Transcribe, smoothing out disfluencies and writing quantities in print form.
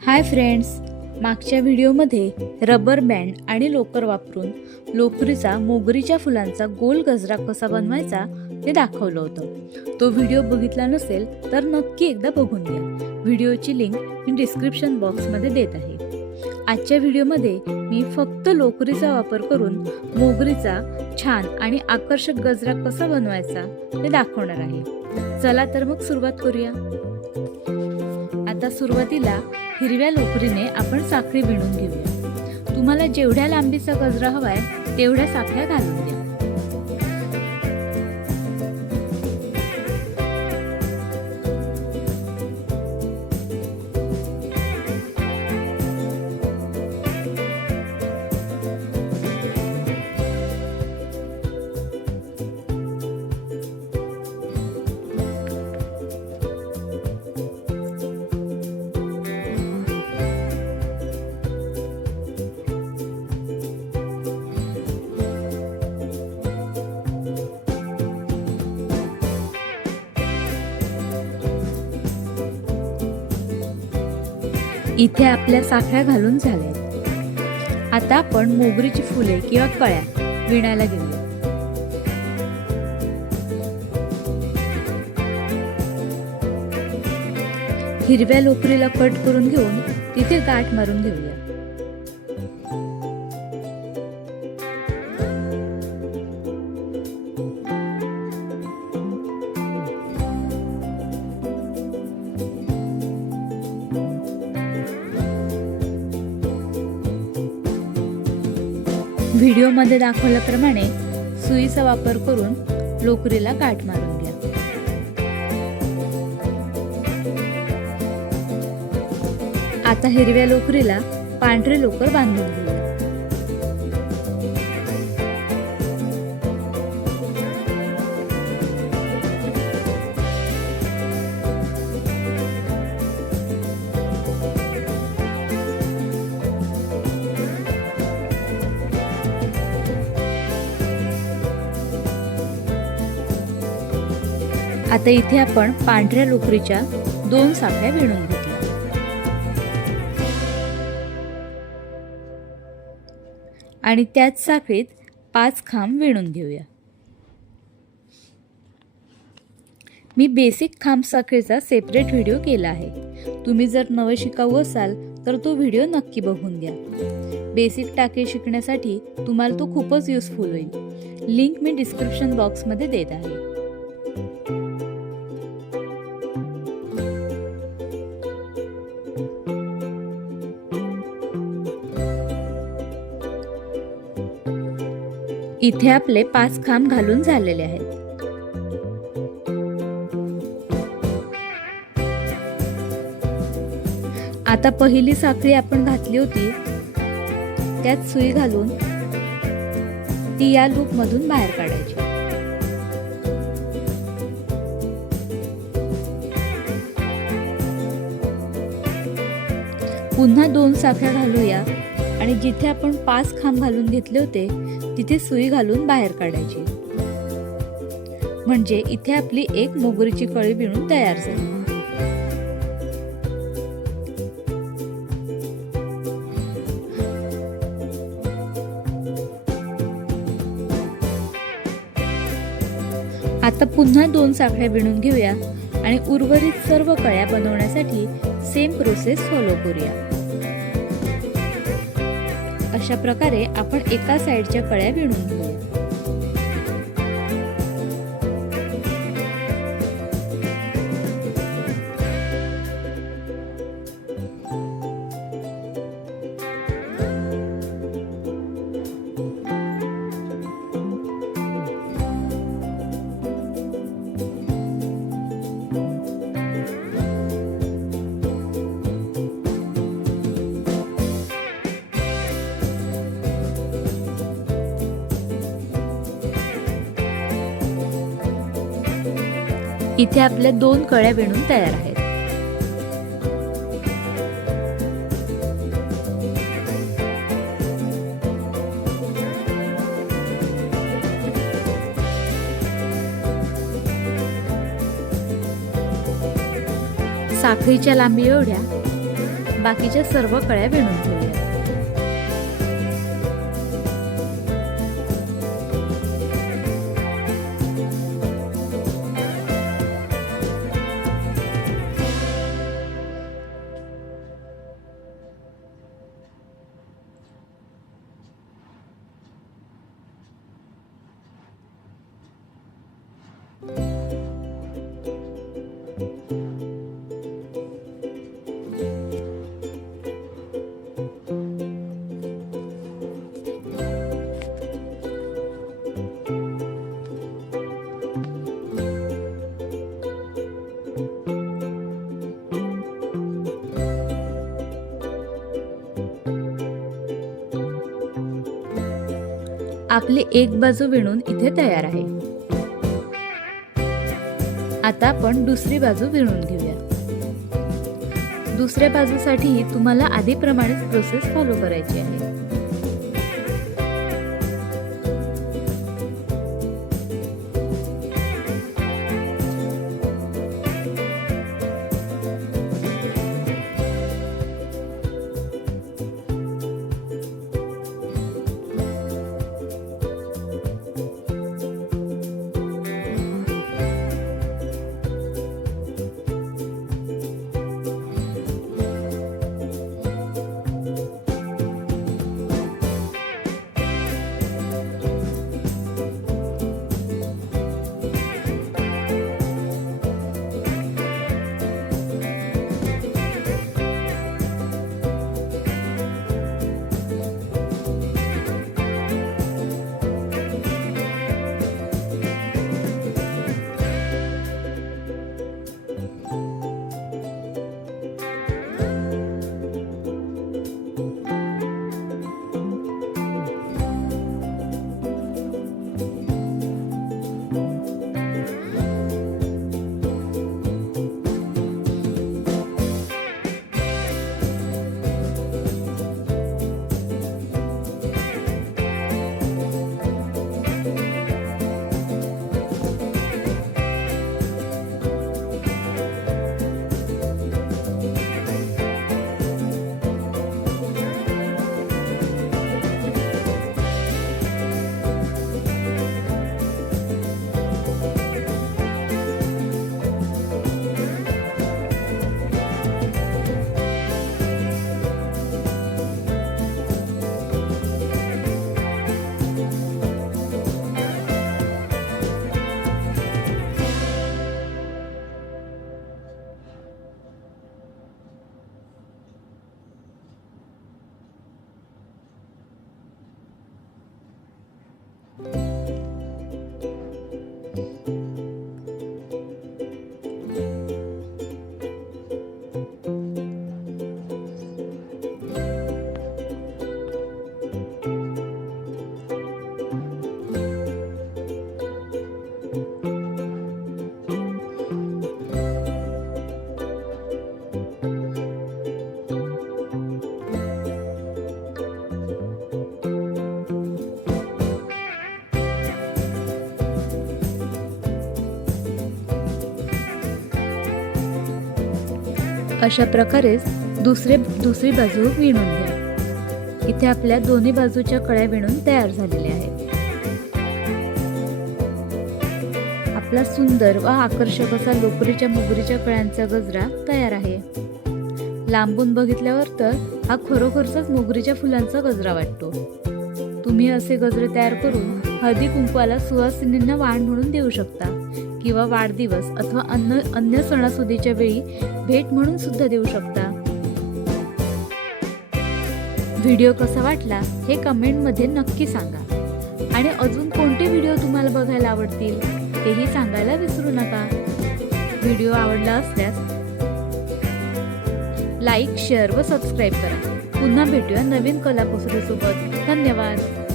Hi friends, मागच्या व्हिडिओमध्ये rubber band आणि लोकर वापरून लोकरीचा मोगरीच्या फुलांचा गोल गजरा कसा बनवायचा ते दाखवलं होतं. तो व्हिडिओ बघितला नसेल तर नक्की एकदा बघून घ्या. व्हिडिओची लिंक मी डिस्क्रिप्शन बॉक्समध्ये देत आहे. आजच्या व्हिडिओमध्ये मी फक्त लोकरीचा वापर करून मोगरीचा छान आणि आकर्षक गजरा कसा बनवायचा ते दाखवणार आहे. चला तर मग सुरुवात करूया. आता सुरुवातीला हिरव्या लोकरीने आपण साखळी विणून घेऊया. तुम्हाला जेवढ्या लांबीचा गजरा हवाय तेवढ्या साखळ्या घालून द्या. इथे आपल्या साखळ्या घालून झाल्या. आता आपण मोगरीची फुले किंवा कळ्या विणायला घेऊया. हिरव्या लोकरीला कट करून घेऊन तिथे गाठ मारून घेऊया. व्हिडिओमध्ये दाखवल्याप्रमाणे सुईचा वापर करून लोकरीला गाठ मारून घ्या. आता हिरव्या लोकरीला पांढरी लोकर बांधून घेऊया. आता इथे आपण पांढऱ्या लोकरीच्या 2 साखळ्या विणून घेतल्या. आणि त्याच साखळीत 5 खांब विणून घेऊया. मी बेसिक खांब साखळीचा सेपरेट व्हिडिओ केला आहे. तुम्ही जर नवे शिकाऊ असाल तर तो व्हिडिओ नक्की बघून घ्या. बेसिक टाके शिकण्यासाठी तुम्हाला तो खूपच युजफुल होईल. लिंक मी डिस्क्रिप्शन बॉक्समध्ये देत आहे. इथे आपले 5 खांब घालून झालेले आहेत. आता पहिली साखळी आपण घातली होती त्यात सुई घालून ती या लूप मधून बाहेर काढायची. पुन्हा 2 साखळ्या घालूया आणि जिथे आपण 5 खांब घालून घेतले होते तिथे सुई घालून बाहेर काढायची. म्हणजे इथे आपली एक मोगरीची कळी विणून तयार झाली. आता पुन्हा 2 साखळ्या विणून घेऊया आणि उर्वरित सर्व कळ्या बनवण्यासाठी सेम प्रोसेस फॉलो करूया. अशा प्रकारे आपण एका साइडच्या कळ्या विणून घेऊया. इथे आपल्या 2 कळ्या विणून तयार आहेत. साखळीच्या लांबी एवढ्या बाकीच्या सर्व कळ्या विणून घेऊया. आपली एक बाजू विणून इथे तयार आहे. आता आपण दुसरी बाजू विणून घेऊया. दुसऱ्या बाजूसाठी तुम्हाला आधीप्रमाणेच प्रोसेस फॉलो करायची आहे. अशा प्रकारे दुसरी बाजू विणून घ्या. इथे आपल्या दोन्ही बाजूच्या कळ्या विणून तयार झालेल्या आहेत. आपला सुंदर व आकर्षक असा लोकरीच्या मोगरीच्या कळ्यांचा गजरा तयार आहे. लांबून बघितल्यावर तर हा खरोखरचाच मोगरीच्या फुलांचा गजरा वाटतो. तुम्ही असे गजरे तयार करून हळदी कुंकवाला सुवासिनींना वाण म्हणून देऊ शकता किंवा वाढदिवस अथवा अन्य सणासुदीच्या वेळी भेट म्हणून सुद्धा देऊ शकता. व्हिडिओ कसा वाटला हे कमेंटमध्ये नक्की सांगा आणि अजून कोणते व्हिडिओ तुम्हाला बघायला आवडतील तेही सांगायला विसरू नका. व्हिडिओ आवडला असल्यास लाईक, शेअर व सबस्क्राईब करा. पुन्हा भेटूया नवीन कलाकुसरीसोबत. धन्यवाद.